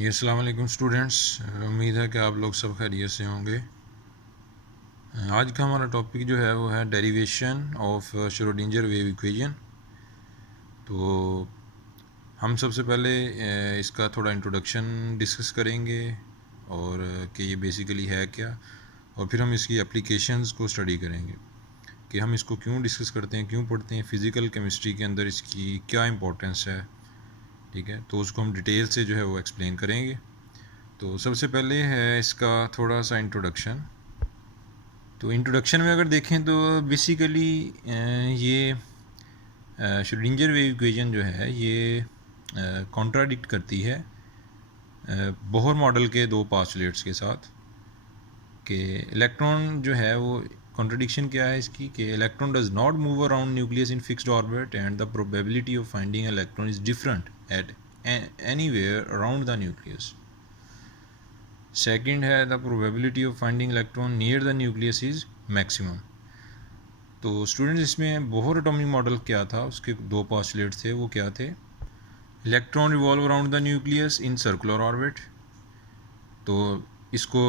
जी अस्सलाम वालेकुम स्टूडेंट्स। उम्मीद है कि आप लोग सब खैरियत से होंगे। आज का हमारा टॉपिक जो है वो है derivation of Schrodinger wave equation. तो हम सबसे पहले इसका थोड़ा इंट्रोडक्शन डिस्कस करेंगे और कि ये बेसिकली है क्या, और फिर हम इसकी एप्लीकेशंस को स्टडी करेंगे कि हम इसको क्यों डिस्कस करते हैं, क्यों पढ़ते हैं, फ़िज़िकल केमिस्ट्री के अंदर इसकी क्या इंपॉर्टेंस है। ठीक है, तो उसको हम डिटेल से जो है वो एक्सप्लेन करेंगे। तो सबसे पहले है इसका थोड़ा सा इंट्रोडक्शन। तो इंट्रोडक्शन में अगर देखें तो बेसिकली ये श्रोडिंगर वेव इक्वेशन जो है ये कॉन्ट्राडिक्ट करती है बोहर मॉडल के दो पास्टुलेट्स के साथ कि इलेक्ट्रॉन जो है वो कॉन्ट्रडिक्शन क्या है इसकी कि electron does not move around nucleus in fixed orbit and the probability of finding electron is different at anywhere around the nucleus. Second है the probability of finding electron near the nucleus is maximum. तो students इसमें Bohr atomic model क्या था, उसके दो postulate थे, वो क्या थे? Electron revolve around the nucleus in circular orbit. तो इसको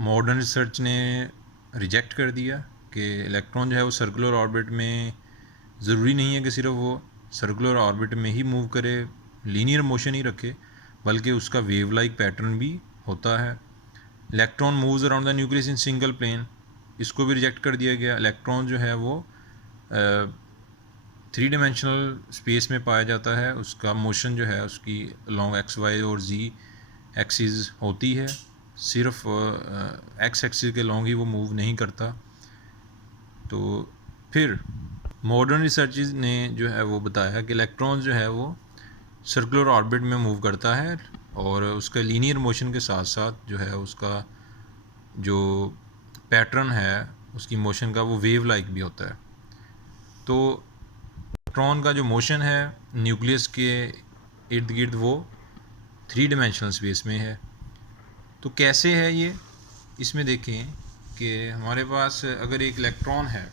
मॉडर्न रिसर्च ने रिजेक्ट कर दिया कि इलेक्ट्रॉन जो है वो सर्कुलर ऑर्बिट में ज़रूरी नहीं है कि सिर्फ वो सर्कुलर ऑर्बिट में ही मूव करे, लीनियर मोशन ही रखे, बल्कि उसका वेव लाइक पैटर्न भी होता है। Electron moves around the nucleus in single plane, इसको भी रिजेक्ट कर दिया गया। इलेक्ट्रॉन जो है वो 3 डायमेंशनल स्पेस में पाया जाता है, उसका मोशन जो है उसकी लॉन्ग एक्स वाई और जी एक्सिस होती है, सिर्फ एक्स एक्सिस के लॉन्ग ही वो मूव नहीं करता। तो फिर मॉडर्न रिसर्चेस ने जो है वो बताया कि इलेक्ट्रॉन जो है वो सर्कुलर ऑर्बिट में मूव करता है और उसका लीनियर मोशन के साथ साथ जो है उसका जो पैटर्न है उसकी मोशन का वो वेव लाइक भी होता है। तो इलेक्ट्रॉन का जो मोशन है न्यूक्लियस के इर्द गिर्द वो 3 डायमेंशनल स्पेस में है। तो कैसे है ये, इसमें देखें कि हमारे पास अगर एक इलेक्ट्रॉन है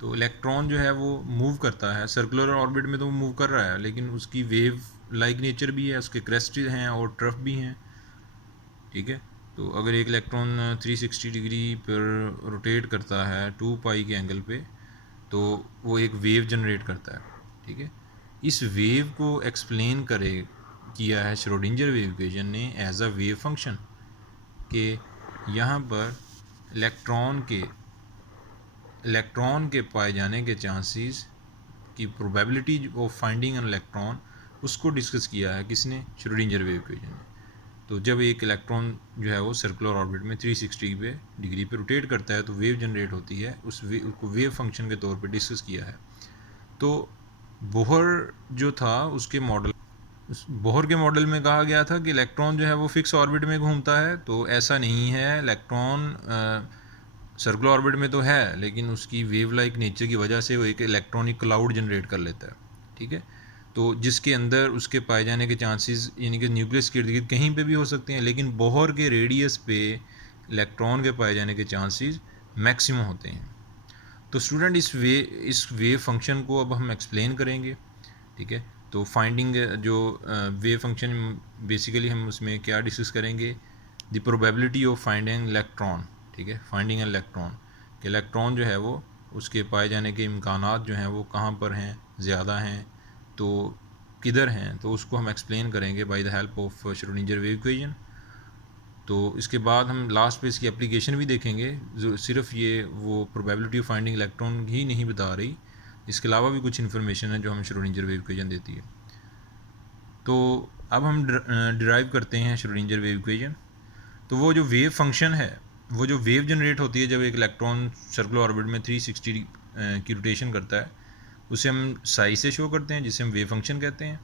तो इलेक्ट्रॉन जो है वो मूव करता है सर्कुलर ऑर्बिट में, तो वो मूव कर रहा है, लेकिन उसकी वेव लाइक नेचर भी है, उसके क्रेस्ट हैं और ट्रफ भी हैं। ठीक है, तो अगर एक इलेक्ट्रॉन 360 डिग्री पर रोटेट करता है 2 पाई के एंगल पे, तो वो एक वेव जनरेट करता है। ठीक है, इस वेव को एक्सप्लेन किया है श्रोडिंगर वेव इक्वेशन ने एज अ वेव फंक्शन कि यहाँ पर इलेक्ट्रॉन के पाए जाने के चांसेस की probability of finding an electron, उसको डिस्कस किया है किसने? श्रोडिंगर वेव इक्वेशन ने। तो जब एक इलेक्ट्रॉन जो है वो सर्कुलर ऑर्बिट में 360 डिग्री पे रोटेट करता है तो वेव जनरेट होती है, उसको वेव फंक्शन के तौर पे डिस्कस किया है। तो बोहर जो था उसके मॉडल, बोहर के मॉडल में कहा गया था कि इलेक्ट्रॉन जो है वो फिक्स ऑर्बिट में घूमता है, तो ऐसा नहीं है। इलेक्ट्रॉन सर्कुलर ऑर्बिट में तो है, लेकिन उसकी वेव लाइक नेचर की वजह से वो एक इलेक्ट्रॉनिक क्लाउड जनरेट कर लेता है। ठीक है, तो जिसके अंदर उसके पाए जाने के चांसेस यानी कि न्यूक्लियस के इर्द गिर्द कहीं पे भी हो सकते हैं, लेकिन बोहर के रेडियस पे इलेक्ट्रॉन के पाए जाने के चांसेस मैक्सिमम होते हैं। तो स्टूडेंट इस वेव फंक्शन को अब हम एक्सप्लेन करेंगे। ठीक है, तो फाइंडिंग जो वेव फंक्शन बेसिकली हम उसमें क्या डिस्कस करेंगे? The probability of finding electron. ठीक है, फाइंडिंग इलेक्ट्रॉन कि इलेक्ट्रॉन जो है वो उसके पाए जाने के इम्कानात जो हैं वो कहाँ पर हैं, ज़्यादा हैं तो किधर हैं, तो उसको हम एक्सप्लेन करेंगे by the help of Schrodinger wave equation. तो इसके बाद हम लास्ट पे इसकी एप्लीकेशन भी देखेंगे। जो सिर्फ ये वो प्रोबेबिलिटी ऑफ फाइंडिंग इलेक्ट्रॉन ही नहीं बता रही, इसके अलावा भी कुछ इन्फॉर्मेशन है जो हमें श्रोडिंगर वेव इक्वेशन देती है। तो अब हम डिराइव करते हैं श्रोडिंगर वेव इक्वेशन। तो वो जो वेव फंक्शन है, वो जो वेव जनरेट होती है जब एक इलेक्ट्रॉन सर्कुलर ऑर्बिट में 360 की रोटेशन करता है, उसे हम साई से शो करते हैं, जिसे हम वेव फंक्शन कहते हैं।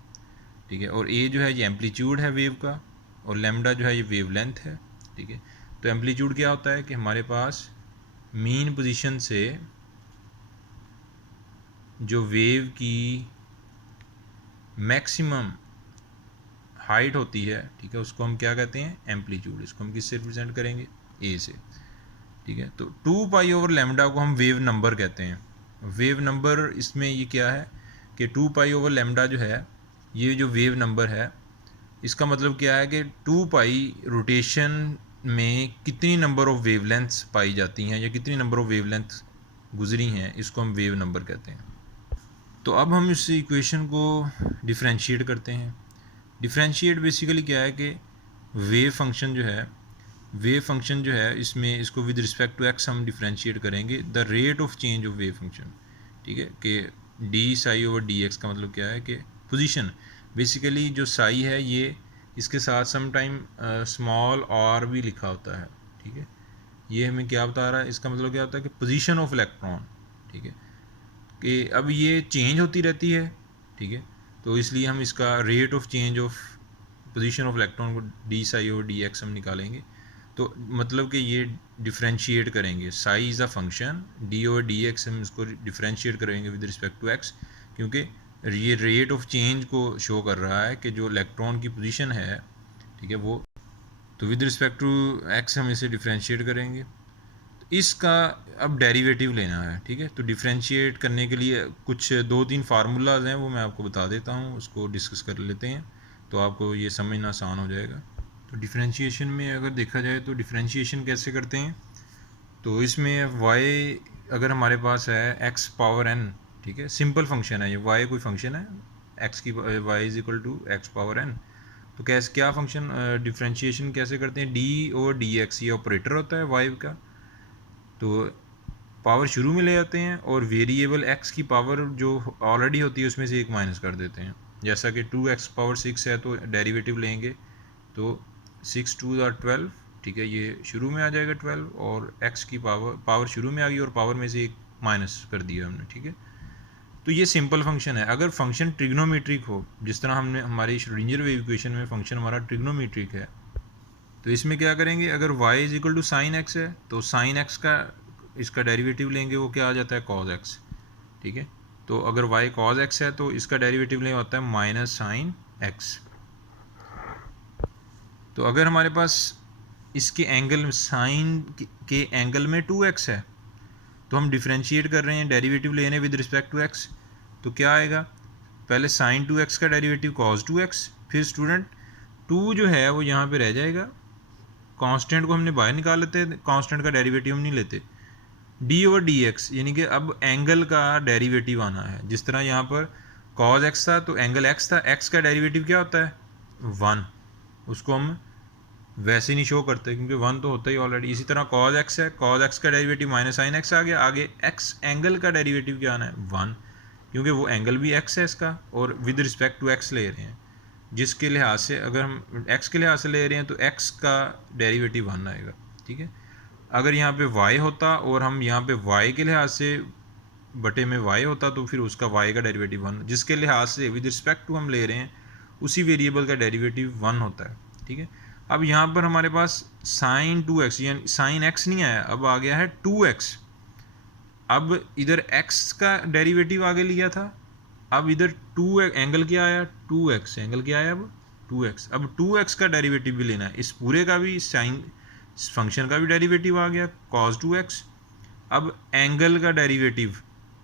ठीक है, और ए जो है ये एम्पलीट्यूड है वेव का, और लैम्डा जो है ये वेव लेंथ है। ठीक है, तो एम्पलीट्यूड क्या होता है कि हमारे पास मीन पोजीशन से जो वेव की मैक्सिमम हाइट होती है, ठीक है, उसको हम क्या कहते हैं? एम्पलीट्यूड। इसको हम किससे रिप्रेजेंट करेंगे? ए से। ठीक है, तो 2 पाई ओवर लैम्डा को हम वेव नंबर कहते हैं। वेव नंबर इसमें ये क्या है कि 2 पाई ओवर लैम्डा जो है, ये जो वेव नंबर है इसका मतलब क्या है कि 2 पाई रोटेशन में कितनी नंबर ऑफ वेवलेंथ्स पाई जाती हैं या कितनी नंबर ऑफ वेवलेंथ गुजरी हैं, इसको हम वेव नंबर कहते हैं। तो अब हम इस इक्वेशन को डिफरेंशिएट करते हैं। डिफरेंशिएट बेसिकली क्या है कि वेव फंक्शन जो है इसमें इसको विद रिस्पेक्ट टू एक्स हम डिफरेंशिएट करेंगे the rate of change of wave function, ठीक है, कि D psi over D x का मतलब क्या है कि पोजीशन, बेसिकली जो साई है ये इसके साथ सम टाइम स्मॉल आर भी लिखा होता है, ठीक है। ये हमें क्या बता रहा है, इसका मतलब क्या होता है कि पोजीशन ऑफ इलेक्ट्रॉन, ठीक है, कि अब ये चेंज होती रहती है, ठीक है। तो इसलिए हम इसका rate of change of position of electron को D psi over D X हम निकालेंगे। तो मतलब कि ये डिफरेंशिएट करेंगे, psi is a function, D over D X हम इसको डिफरेंशिएट करेंगे विद रिस्पेक्ट टू एक्स, क्योंकि ये रेट ऑफ चेंज को शो कर रहा है कि जो इलेक्ट्रॉन की पोजीशन है, ठीक है, वो, तो विद रिस्पेक्ट टू एक्स हम इसे डिफरेंशिएट करेंगे। इसका अब डेरिवेटिव लेना है, ठीक है। तो डिफरेंशिएट करने के लिए कुछ 2-3 फार्मूलाज हैं, वो मैं आपको बता देता हूँ, उसको डिस्कस कर लेते हैं तो आपको ये समझना आसान हो जाएगा। तो डिफरेंशिएशन में अगर देखा जाए तो डिफरेंशिएशन कैसे करते हैं, तो इसमें y अगर हमारे पास है x पावर n, ठीक है, सिंपल फंक्शन है ये, y कोई फंक्शन है, x की y is equal to x power n। तो कैसे क्या फंक्शन डिफरेंशिएशन कैसे करते हैं, d ओवर डी एक्स, ये ऑपरेटर होता है y का, तो पावर शुरू में ले जाते हैं और वेरिएबल x की पावर जो ऑलरेडी होती है उसमें से एक माइनस कर देते हैं। जैसा कि 2x पावर 6 है तो डेरिवेटिव लेंगे तो 6 2 12, ठीक है, ये शुरू में आ जाएगा 12 और x की पावर शुरू में आ गई और पावर में से एक माइनस कर दिया हमने, ठीक है। तो ये सिंपल फंक्शन है। अगर फंक्शन ट्रिग्नोमेट्रिक हो, जिस तरह हमने हमारी श्रोडिंगर वेव इक्वेशन में फंक्शन हमारा ट्रिग्नोमेट्रिक है, तो इसमें क्या करेंगे, अगर y is equal to sine x है तो साइन एक्स का इसका डेरिवेटिव लेंगे, वो क्या आ जाता है कॉज एक्स, ठीक है। तो अगर y कॉज एक्स है तो इसका डेरिवेटिव लेंगे होता है माइनस साइन एक्स। तो अगर हमारे पास इसके एंगल साइन के एंगल में 2x है तो हम डिफरेंशिएट कर रहे हैं, डेरिवेटिव ले रहे हैं विद रिस्पेक्ट टू x, तो क्या आएगा, पहले साइन 2x का डेरिवेटिव cos 2x, फिर स्टूडेंट 2 जो है वो यहाँ पे रह जाएगा, कांस्टेंट को हमने बाहर निकाल लेते हैं, कांस्टेंट का डेरिवेटिव हम नहीं लेते, डी ओवर डी एक्स, यानी कि अब एंगल का डेरिवेटिव आना है। जिस तरह यहाँ पर cos x था तो एंगल x था, x का डेरिवेटिव क्या होता है 1, उसको हम वैसे नहीं शो करते क्योंकि 1 तो होता ही ऑलरेडी। इसी तरह cos x है, cos x का डेरिवेटिव माइनस साइन x आ गया, आगे x एंगल का डेरिवेटिव क्या आना है 1, क्योंकि वो एंगल भी x है इसका और विद रिस्पेक्ट टू x ले रहे हैं, जिसके लिहाज से अगर हम x के लिहाज से ले रहे हैं तो x का डेरिवेटिव 1 आएगा, ठीक है। अगर यहाँ पे y होता और हम यहाँ पे y के लिहाज से बटे में y होता तो फिर उसका y का डेरिवेटिव 1, जिसके लिहाज से विद रिस्पेक्ट टू हम ले रहे हैं उसी वेरिएबल का डेरिवेटिव 1 होता है, ठीक है। अब यहाँ पर हमारे पास साइन 2x यानी साइन x नहीं आया, अब आ गया है 2x। अब इधर x का डेरिवेटिव आगे लिया था, अब इधर 2 एंगल क्या आया 2x, एंगल क्या आया अब 2x। अब 2x का डेरिवेटिव भी लेना है, इस पूरे का भी साइन फंक्शन का भी डेरिवेटिव आ गया cos 2x। अब एंगल का डेरिवेटिव,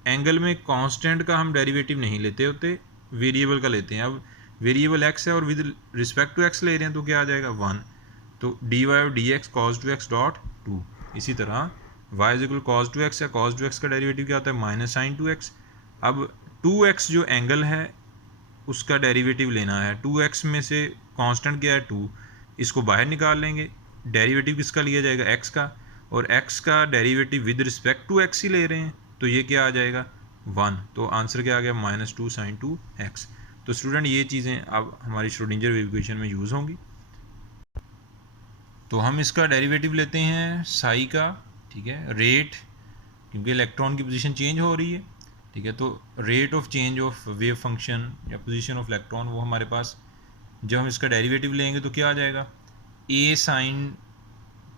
एंगल में कांस्टेंट का हम डेरिवेटिव नहीं लेते होते, वेरिएबल का लेते हैं। अब वेरिएबल x है और विद रिस्पेक्ट टू x ले रहे हैं तो क्या आ जाएगा 1, तो d y d x cos 2x dot 2। इसी तरह y is equal cos 2x है, कॉस 2x का डेरिवेटिव क्या होता है माइनस साइन 2x। अब 2x जो एंगल है उसका डेरिवेटिव लेना है, 2x में से कांस्टेंट क्या है 2, इसको बाहर निकाल लेंगे, डेरिवेटिव किसका लिया जाएगा x का, और x का derivative with respect to x ही ले रहे हैं तो ये क्या आ जाएगा 1, तो आंसर क्या आ गया माइनस 2 साइन 2x। तो स्टूडेंट ये चीज़ें अब हमारी श्रोडिंगर वेव इक्वेशन में यूज़ होंगी। तो हम इसका डेरिवेटिव लेते हैं साई का, ठीक है, रेट, क्योंकि इलेक्ट्रॉन की पोजीशन चेंज हो रही है, ठीक है। तो rate of change of wave function या पोजीशन ऑफ इलेक्ट्रॉन, वो हमारे पास जब हम इसका डेरिवेटिव लेंगे तो क्या आ जाएगा a sine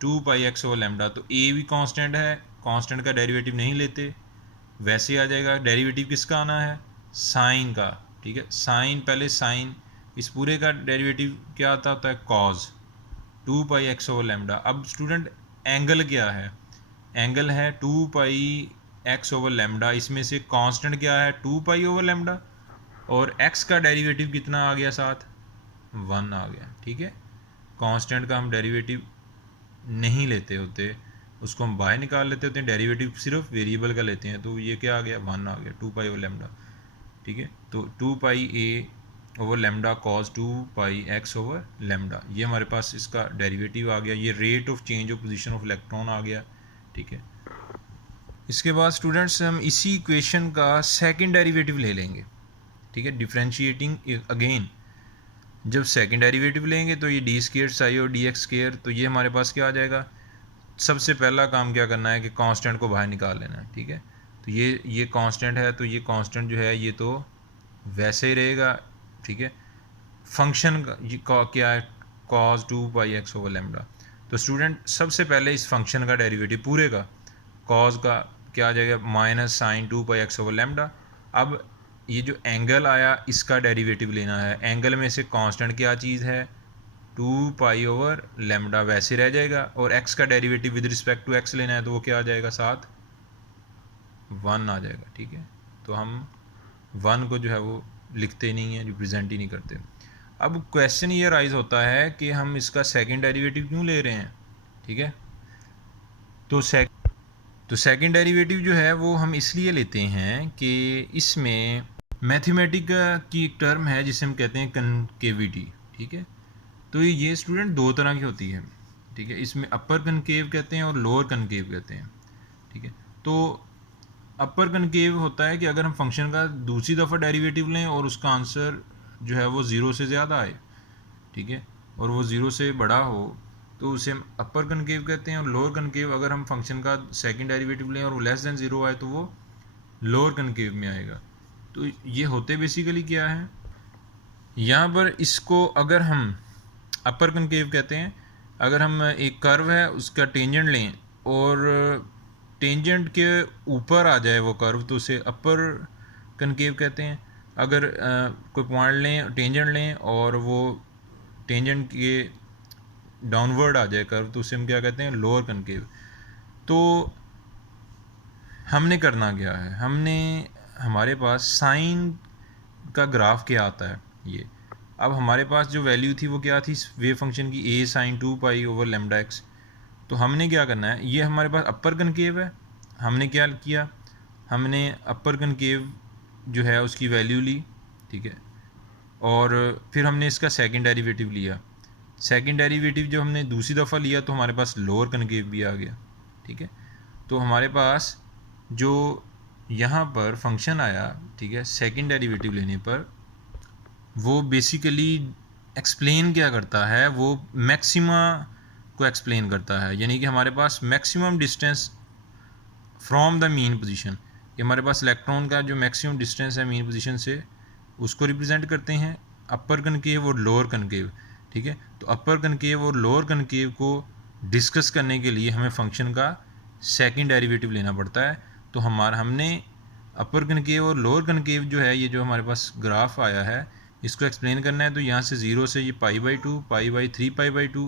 2 pi x over lambda. तो a भी कांस्टेंट है, कांस्टेंट का डेरिवेटिव नहीं लेते, वैसे आ जाएगा। डेरिवेटिव किसका आना है साइन का, ठीक है, साइन, पहले साइन, इस पूरे का डेरिवेटिव क्या आता होता है cause 2 pi x over lambda. अब स्टूडेंट एंगल क्या है, एंगल है 2 पाई एक्स ओवर लैम्डा, इसमें से कांस्टेंट क्या है 2 पाई ओवर लैम्डा, और x का डेरिवेटिव कितना आ गया साथ 1 आ गया, ठीक है। कांस्टेंट का हम डेरिवेटिव नहीं लेते होते, उसको हम बाहर निकाल लेते होते हैं, डेरिवेटिव सिर्फ वेरिएबल का लेते हैं, तो ये क्या आ गया, 1 आ गया, 2 पाई ओवर लेमडा, ठीक है। तो 2 pi A over lambda cos 2 pi x over lambda, ये हमारे पास इसका डेरिवेटिव आ गया। ये rate of change of position of electron आ गया, ठीक है। इसके बाद स्टूडेंट्स हम इसी इक्वेशन का सेकंड डेरिवेटिव ले लेंगे, ठीक है, डिफ्रेंशिएटिंग अगेन। जब सेकंड डेरिवेटिव लेंगे तो ये डी स्केयर साई और डी एक्स स्केयर, तो ये हमारे पास क्या आ जाएगा। सबसे पहला काम क्या करना है कि कांस्टेंट को बाहर निकाल लेना है, ठीक है। तो ये कांस्टेंट है, तो ये कांस्टेंट जो है ये तो वैसे ही रहेगा, ठीक है। फंक्शन का क्या है, cos 2 pi x over lambda. तो स्टूडेंट सबसे पहले इस फंक्शन का डेरिवेटिव पूरे का, कॉस का क्या आ जाएगा, minus sign 2 pi x over lambda. अब ये जो एंगल आया इसका डेरिवेटिव लेना है। एंगल में से कांस्टेंट क्या चीज़ है, 2 पाई ओवर लेमडा वैसे रह जाएगा, और एक्स का derivative with respect to x लेना है, तो वो क्या आ जाएगा, साथ 1 आ जाएगा, ठीक है। तो हम 1 को जो है वो लिखते नहीं हैं, रिप्रेजेंट ही नहीं करते। अब क्वेश्चन ये राइज होता है कि हम इसका सेकंड डेरिवेटिव क्यों ले रहे हैं, ठीक है। तो सेकंड डेरिवेटिव जो है वो हम इसलिए लेते हैं कि इसमें मैथमेटिक की एक टर्म है जिसे हम कहते हैं कनकेविटी, ठीक है। तो ये स्टूडेंट दो तरह की होती है, ठीक है। इसमें अपर कनकेव कहते हैं और लोअर कनकेव कहते हैं, ठीक है। तो अपर कनकेव होता है कि अगर हम फंक्शन का दूसरी दफ़ा डेरिवेटिव लें और उसका आंसर जो है वो ज़ीरो से ज़्यादा आए, ठीक है, और वो ज़ीरो से बड़ा हो, तो उसे हम अपर कनकेव कहते हैं। और लोअर कनकेव, अगर हम फंक्शन का सेकंड डेरिवेटिव लें और वो लेस देन ज़ीरो आए, तो वो लोअर कनकेव में आएगा। तो ये होते बेसिकली क्या है, यहाँ पर इसको अगर हम अपर कनकेव कहते हैं, अगर हम एक कर्व है उसका टेंजेंट लें और टेंजेंट के ऊपर आ जाए वो कर्व, तो उसे अपर कनकेव कहते हैं। अगर कोई पॉइंट लें, टेंजेंट लें और वो टेंजेंट के डाउनवर्ड आ जाए कर्व, तो उसे हम क्या कहते हैं, लोअर कनकेव। तो हमने करना क्या है, हमारे पास साइन का ग्राफ क्या आता है ये। अब हमारे पास जो वैल्यू थी वो क्या थी वेव फंक्शन की, A sine 2 pi over lambda X. तो हमने क्या करना है, ये हमारे पास अपर कनकेव है, हमने क्या किया, हमने अपर कनकेव जो है उसकी वैल्यू ली, ठीक है, और फिर हमने इसका सेकंड डेरिवेटिव लिया। सेकंड डेरिवेटिव जब हमने दूसरी दफ़ा लिया तो हमारे पास लोअर कनकेव भी आ गया, ठीक है। तो हमारे पास जो यहाँ पर फंक्शन आया, ठीक है, सेकंड डेरिवेटिव लेने पर, वो बेसिकली एक्सप्लेन क्या करता है, वो मैक्सिमा को एक्सप्लेन करता है। यानी कि हमारे पास maximum distance from the mean position, कि हमारे पास इलेक्ट्रॉन का जो मैक्सिमम डिस्टेंस है मीन पोजीशन से, उसको रिप्रेजेंट करते हैं अपर कनकेव और लोअर कनकेव, ठीक है। तो अपर कनकेव और लोअर कनकेव को डिस्कस करने के लिए हमें फंक्शन का सेकंड डेरिवेटिव लेना पड़ता है। तो हमने अपर कनकेव और लोअर कनकेव जो है, ये जो हमारे पास ग्राफ आया है, इसको एक्सप्लेन करना है। तो यहाँ से 0 से ये π/2, π/3 π/2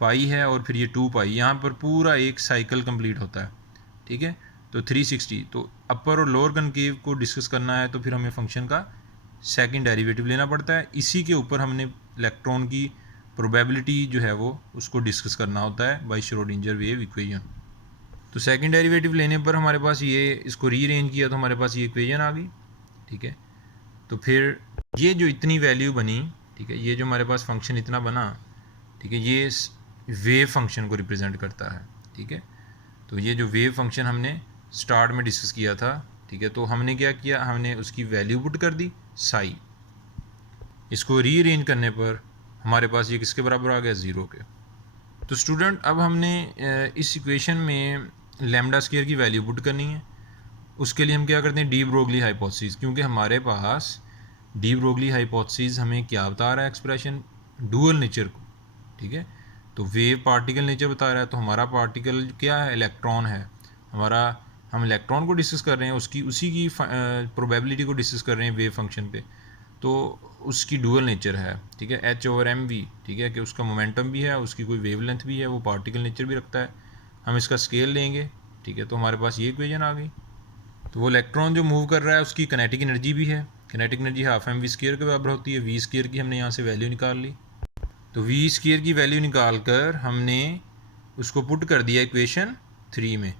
पाई है, और फिर ये 2 पाई, यहाँ पर पूरा एक साइकिल कंप्लीट होता है, ठीक है। तो 360, तो अपर और लोअर कनकेव को डिस्कस करना है, तो फिर हमें फंक्शन का सेकंड डेरिवेटिव लेना पड़ता है। इसी के ऊपर हमने इलेक्ट्रॉन की प्रोबेबिलिटी जो है वो उसको डिस्कस करना होता है बाय श्रोडिंगर वेव इक्वेशन। तो सेकंड डेरिवेटिव लेने पर हमारे पास ये, इसको रीअरेंज किया तो हमारे पास ये इक्वेशन आ गई, ठीक है। तो फिर ये जो इतनी वैल्यू बनी, ठीक है, ये जो हमारे पास फंक्शन इतना बना, ठीक है, ये वेव फंक्शन को रिप्रेजेंट करता है, ठीक है। तो ये जो वेव फंक्शन हमने स्टार्ट में डिस्कस किया था, ठीक है, तो हमने क्या किया, हमने उसकी वैल्यू पुट कर दी साई। इसको रीअरेंज करने पर हमारे पास ये किसके बराबर आ गया, 0 के। तो स्टूडेंट अब हमने इस इक्वेशन में लैम्डा स्क्वायर की वैल्यू पुट करनी है। उसके लिए हम क्या करते हैं, डी ब्रोगली हाइपोथेसिस, क्योंकि हमारे पास डी ब्रोगली हाइपोथेसिस हमें क्या बता रहा है, एक्सप्रेशन डुअल नेचर को, ठीक है। तो वेव पार्टिकल नेचर बता रहा है, तो हमारा पार्टिकल क्या है, इलेक्ट्रॉन है हमारा। हम इलेक्ट्रॉन को डिस्कस कर रहे हैं, उसी की प्रोबेबिलिटी को डिस्कस कर रहे हैं वेव फंक्शन पे, तो उसकी डुअल नेचर है, ठीक है, h/mv, ठीक है, कि उसका मोमेंटम भी है, उसकी कोई वेवलेंथ भी है, वो पार्टिकल नेचर भी रखता है। हम इसका स्केल लेंगे, ठीक है, तो हमारे पास ये इक्वेशन आ गई। तो वो इलेक्ट्रॉन जो मूव कर रहा है उसकी काइनेटिक एनर्जी भी है, kinetic energy half m v square के बराबर होती है। वी स्क्वायर की हमने यहाँ से वैल्यू निकाल ली, तो वी स्क्वायर की वैल्यू निकाल कर हमने उसको पुट कर दिया इक्वेशन 3 में,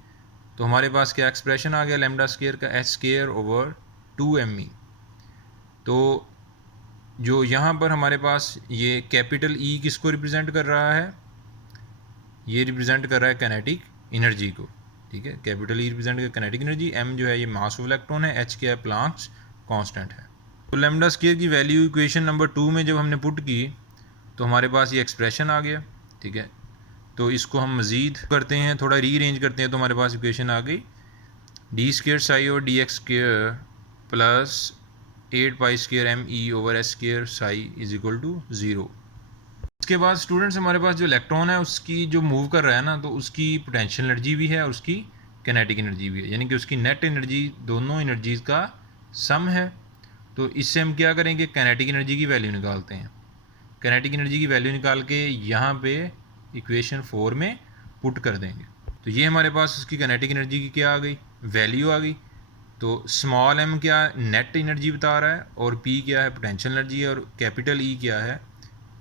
तो हमारे पास क्या एक्सप्रेशन आ गया लैम्डा स्क्वायर का, एच स्क्वायर ओवर 2m। तो जो यहाँ पर हमारे पास ये कैपिटल ई किसको रिप्रेजेंट कर रहा है, ये रिप्रेजेंट कर रहा है कैनेटिक एनर्जी को, ठीक है। कैपिटल ई रिप्रेजेंट कर कैनेटिक एनर्जी, एम जो है ये मास ऑफ इलेक्ट्रॉन है, एच क्या है प्लांक्स कांस्टेंट है। तो लैम्डा स्क्वायर की वैल्यू इक्वेशन नंबर 2 में जब हमने पुट की तो हमारे पास ये एक्सप्रेशन आ गया, ठीक है। तो इसको हम मज़ीद करते हैं, थोड़ा रीअरेंज करते हैं, तो हमारे पास इक्वेशन आ गई डी स्क्वायर साई और d x square plus 8 pi square m e over s square psi is equal to 0। इसके बाद स्टूडेंट्स हमारे पास जो इलेक्ट्रॉन है उसकी जो मूव कर रहा है ना, तो उसकी पोटेंशियल एनर्जी भी है और उसकी किनेटिक एनर्जी भी है, यानी कि उसकी नेट एनर्जी दोनों एनर्जीज़ का सम है। तो इससे हम क्या करेंगे, किनेटिक एनर्जी की वैल्यू निकालते हैं। किनेटिक एनर्जी की वैल्यू निकाल के यहाँ पे इक्वेशन 4 में पुट कर देंगे, तो ये हमारे पास उसकी किनेटिक एनर्जी की क्या आ गई, वैल्यू आ गई। तो स्मॉल एम क्या नेट एनर्जी बता रहा है, और पी क्या है पोटेंशियल एनर्जी है, और कैपिटल ई क्या है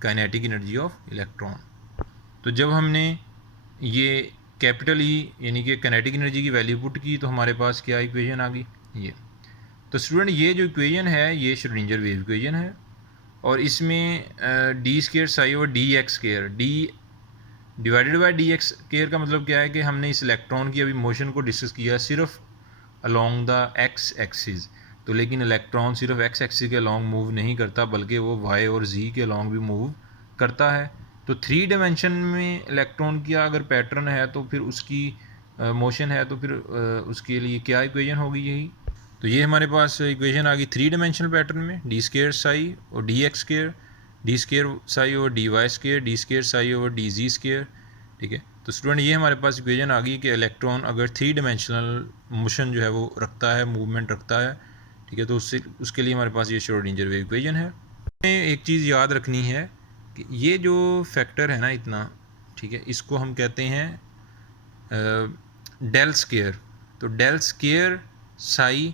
काइनेटिक एनर्जी ऑफ इलेक्ट्रॉन। तो जब हमने ये कैपिटल ई यानी कि काइनेटिक एनर्जी की वैल्यू पुट की तो हमारे पास क्या इक्वेशन आ गई ये। तो स्टूडेंट ये जो इक्वेशन है ये श्रोडिंगर वेव इक्वेशन है, और इसमें डी स्क्वायर साई और d x square D divided by D x square का मतलब क्या है कि हमने इस इलेक्ट्रॉन की अभी मोशन को डिस्कस किया सिर्फ अलोंग द एक्स एक्सिस, तो लेकिन इलेक्ट्रॉन सिर्फ एक्स एक्सिस के अलोंग मूव नहीं करता बल्कि वो वाई और जी के अलोंग भी मूव करता है। तो 3 डायमेंशन में इलेक्ट्रॉन का अगर पैटर्न है तो फिर उसकी मोशन है, तो फिर उसके लिए क्या इक्वेशन होगी यही। तो ये हमारे पास इक्वेशन आ गई 3 डायमेंशनल पैटर्न में, डी स्क्वायर साई और d x square, d square psi over d y square, d square psi over d z square, ठीक है। तो स्टूडेंट ये हमारे पास इक्वेशन आ गई कि इलेक्ट्रॉन अगर 3 डायमेंशनल मोशन जो है वो रखता है, मूवमेंट रखता है, ठीक है, तो उसके लिए हमारे पास ये श्रोडिंगर वेव इक्वेशन है। एक चीज़ याद रखनी है कि ये जो फैक्टर है ना इतना, ठीक है, इसको हम कहते हैं डेल स्क्वायर। तो डेल स्क्वायर साई,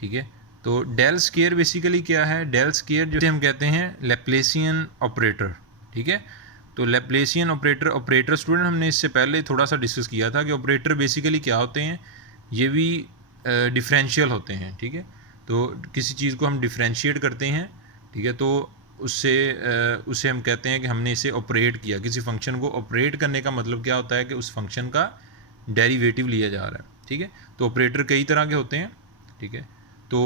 ठीक है। तो डेल स्क्वायर बेसिकली क्या है, डेल स्क्वायर जो हम कहते हैं लैप्लेसियन ऑपरेटर, ठीक है। तो लैप्लेसियन ऑपरेटर स्टूडेंट हमने इससे पहले थोड़ा सा डिस्कस किया था कि ऑपरेटर बेसिकली क्या होते हैं, ये भी डिफरेंशियल होते हैं, ठीक है। तो किसी चीज़ को हम डिफरेंशिएट करते हैं, ठीक है, तो उसे हम कहते हैं कि हमने इसे ऑपरेट किया। किसी फंक्शन को ऑपरेट करने का मतलब क्या होता है कि उस फंक्शन का डेरिवेटिव लिया जा रहा है, ठीक है। तो ऑपरेटर कई तरह के होते हैं, ठीक है। तो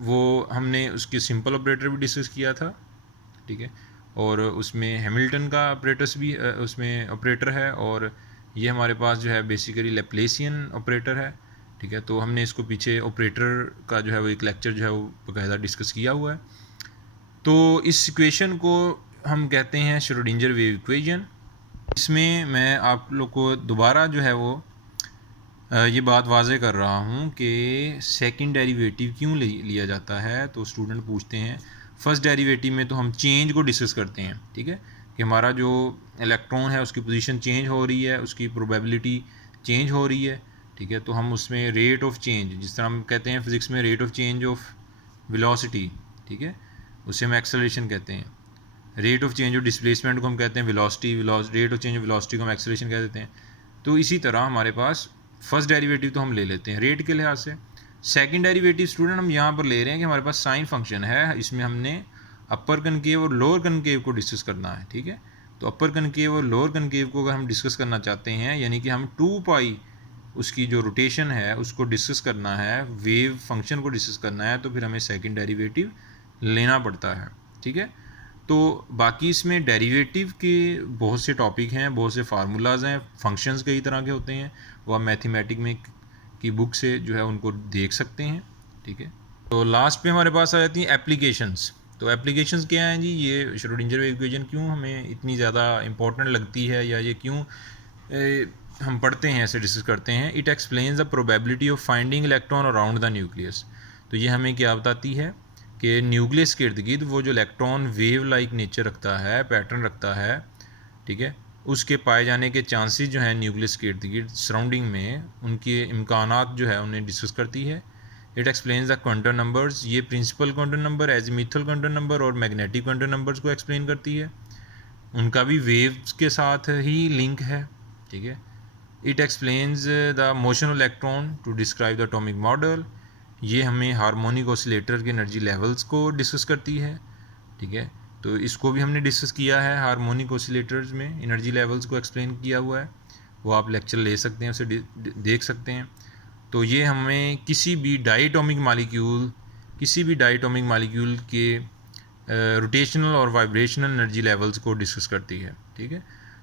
वो हमने उसके सिंपल ऑपरेटर भी डिस्कस किया था, ठीक है, और उसमें हैमिल्टन का ऑपरेटर्स भी उसमें ऑपरेटर है, और ये हमारे पास जो है बेसिकली लैप्लेसियन ऑपरेटर है, ठीक है। तो हमने इसको पीछे ऑपरेटर का जो है वो एक लेक्चर जो है वो बाकायदा डिस्कस किया हुआ है। तो इस इक्वेशन को हम कहते हैं श्रोडिंगर वेव इक्वेशन। इसमें मैं आप लोग को दोबारा जो है वो ये बात वाज़े कर रहा हूँ कि सेकंड डेरिवेटिव क्यों लिया जाता है। तो स्टूडेंट पूछते हैं फर्स्ट डेरिवेटिव में तो हम चेंज को डिस्कस करते हैं, ठीक है, कि हमारा जो इलेक्ट्रॉन है उसकी पोजीशन चेंज हो रही है, उसकी प्रोबेबिलिटी चेंज हो रही है, ठीक है। तो हम उसमें रेट ऑफ चेंज, जिस तरह हम कहते हैं फिज़िक्स में rate of change of velocity, ठीक है, उसे हम एक्सेलरेशन कहते हैं। Rate of change of displacement को हम कहते हैं velocity, rate of change of velocity को हम एक्सेलरेशन कह देते हैं। तो इसी तरह हमारे पास फर्स्ट डेरिवेटिव तो हम ले लेते हैं रेट के लिहाज से। सेकंड डेरिवेटिव स्टूडेंट हम यहाँ पर ले रहे हैं कि हमारे पास साइन फंक्शन है, इसमें हमने अपर कनकेव और लोअर कनकेव को डिस्कस करना है, ठीक है। तो अपर कनकेव और लोअर कनकेव को अगर हम डिस्कस करना चाहते हैं, यानी कि हम 2 पाई उसकी जो रोटेशन है उसको डिस्कस करना है, वेव फंक्शन को डिस्कस करना है, तो फिर हमें सेकंड डेरिवेटिव लेना पड़ता है, ठीक है। तो बाकी इसमें डेरिवेटिव के बहुत से टॉपिक हैं, बहुत से फार्मूलाज हैं, फंक्शंस कई तरह के होते हैं, वो आप मैथमेटिक में की बुक से जो है उनको देख सकते हैं, ठीक है। तो लास्ट पे हमारे पास आ जाती हैं एप्लीकेशंस। तो एप्लीकेशंस क्या हैं जी, ये श्रोडिंगर वेव इक्वेशन क्यों हमें इतनी ज़्यादा इंपॉर्टेंट लगती है, या ये क्यों हम पढ़ते हैं, ऐसे डिस्कस करते हैं। It explains the probability of finding electron around the nucleus. तो ये हमें क्या बताती है कि न्यूक्लियस के इर्द गिर्द वो जो इलेक्ट्रॉन वेव लाइक नेचर रखता है, पैटर्न रखता है, ठीक है, उसके पाए जाने के चांसेस जो हैं न्यूक्लियस के इर्द गिर्द सराउंडिंग में, उनके इम्कानात जो है उन्हें डिस्कस करती है। It explains the quantum numbers, ये principal quantum number, azimuthal quantum number और मैग्नेटिक क्वांटम नंबर्स को एक्सप्लेन करती है, उनका भी वेव्स के साथ ही लिंक है, ठीक है। It explains the motion of electron to describe the atomic model, ये हमें हार्मोनिक ऑसिलेटर के एनर्जी लेवल्स को डिस्कस करती है, ठीक है। तो इसको भी हमने डिस्कस किया है, हार्मोनिक ऑसिलेटर्स में एनर्जी लेवल्स को एक्सप्लेन किया हुआ है, वो आप लेक्चर ले सकते हैं, उसे देख सकते हैं। तो ये हमें किसी भी डायटोमिक मालिक्यूल के रोटेशनल और वाइब्रेशनल एनर्जी लेवल्स को डिस्कस करती है, ठीक है।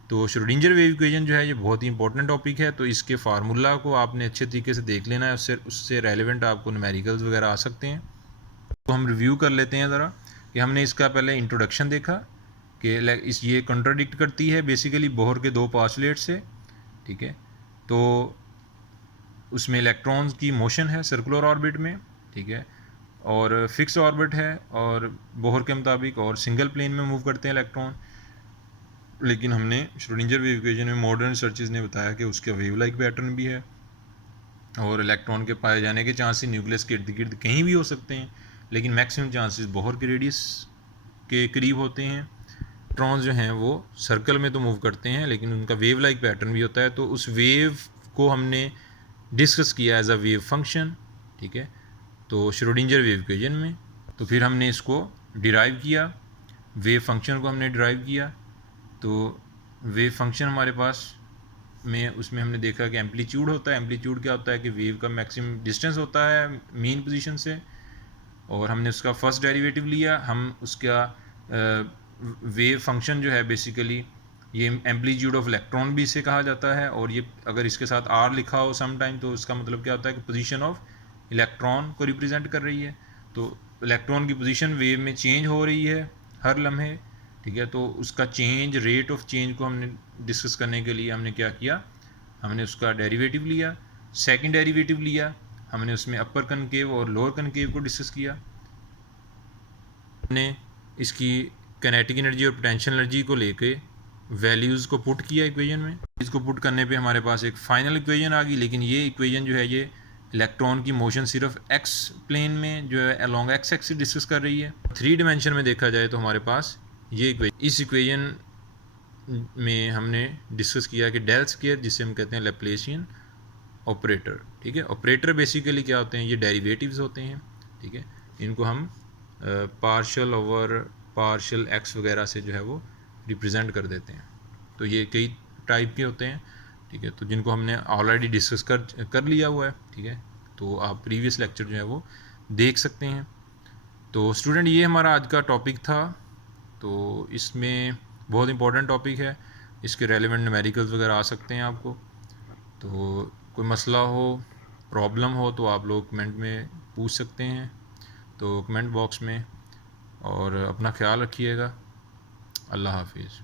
तो श्रोडिंजर वेव इक्वेशन जो है ये बहुत ही इंपॉर्टेंट टॉपिक है, तो इसके फार्मूला को आपने अच्छे तरीके से देख लेना है, उससे रेलिवेंट आपको न्यूमेरिकल्स वगैरह आ सकते हैं। तो हम रिव्यू कर लेते हैं ज़रा कि हमने इसका पहले इंट्रोडक्शन देखा कि ये कंट्राडिक्ट करती है बेसिकली बोहर के दो पोस्टुलेट से, ठीक है। तो उसमें इलेक्ट्रॉन्स की मोशन है सर्कुलर ऑर्बिट में, ठीक है, और फिक्स ऑर्बिट है और बोहर के मुताबिक, और सिंगल प्लेन में मूव करते हैं इलेक्ट्रॉन। लेकिन हमने श्रोडिंजर वेव इक्वेशन में मॉडर्न रिसर्चेस ने बताया कि उसका वेव लाइक पैटर्न भी है और इलेक्ट्रॉन के पाए जाने के चांसेस न्यूक्लियस के इर्द गिर्द कहीं भी हो सकते हैं, लेकिन मैक्सिमम चांसेस बोहर के रेडियस के करीब होते हैं। इलेक्ट्रॉन्स जो हैं वो सर्कल में तो मूव करते हैं लेकिन उनका वेव लाइक पैटर्न भी होता है, तो उस वेव को हमने डिस्कस किया एज अ वेव फंक्शन, ठीक है, तो श्रोडिंजर वेव इक्वेशन में। तो फिर हमने इसको डिराइव किया, वेव फंक्शन को हमने डिराइव किया। तो वेव फंक्शन हमारे पास में उसमें हमने देखा कि एम्पलीट्यूड होता है। एम्पलीट्यूड क्या होता है कि वेव का मैक्सिमम डिस्टेंस होता है मीन पोजीशन से, और हमने उसका फर्स्ट डेरिवेटिव लिया। हम उसका वेव फंक्शन जो है बेसिकली ये एम्पलीट्यूड ऑफ इलेक्ट्रॉन भी इसे कहा जाता है, और ये अगर इसके साथ आर लिखा हो सम टाइम तो उसका मतलब क्या होता है कि पोजीशन ऑफ इलेक्ट्रॉन को रिप्रेजेंट कर रही है। तो इलेक्ट्रॉन की पोजीशन वेव में चेंज हो रही है हर लम्हे, ठीक है। तो उसका चेंज, रेट ऑफ चेंज को हमने डिस्कस करने के लिए हमने क्या किया, हमने उसका डेरिवेटिव लिया, सेकंड डेरिवेटिव लिया, हमने उसमें अपर कनकेव और लोअर कनकेव को डिस्कस किया। हमने इसकी काइनेटिक एनर्जी और पोटेंशियल एनर्जी को लेके वैल्यूज़ को पुट किया इक्वेशन में। इसको पुट करने पे हमारे पास एक फाइनल इक्वेशन आ गई, लेकिन ये इक्वेशन जो है ये इलेक्ट्रॉन की मोशन सिर्फ एक्स प्लेन में जो है अलॉन्ग एक्स एक्सिस डिस्कस कर रही है। 3 डिमेंशन में देखा जाए तो हमारे पास ये इस इक्वेशन में हमने डिस्कस किया कि डेल स्क्वायर, जिसे हम कहते हैं लैप्लेशियन ऑपरेटर, ठीक है। ऑपरेटर बेसिकली क्या होते हैं, ये डेरिवेटिव्स होते हैं, ठीक है। इनको हम पार्शियल ओवर पार्शियल एक्स वगैरह से जो है वो रिप्रेजेंट कर देते हैं। तो ये कई टाइप के होते हैं, ठीक है, तो जिनको हमने ऑलरेडी डिस्कस कर लिया हुआ है, ठीक है। तो आप प्रीवियस लेक्चर जो है वो देख सकते हैं। तो स्टूडेंट ये हमारा आज का टॉपिक था। तो इसमें बहुत इंपॉर्टेंट टॉपिक है, इसके रेलिवेंट न्यूमेरिकल्स वगैरह आ सकते हैं आपको। तो कोई मसला हो, प्रॉब्लम हो तो आप लोग कमेंट में पूछ सकते हैं, तो कमेंट बॉक्स में। और अपना ख्याल रखिएगा। अल्लाह हाफिज़।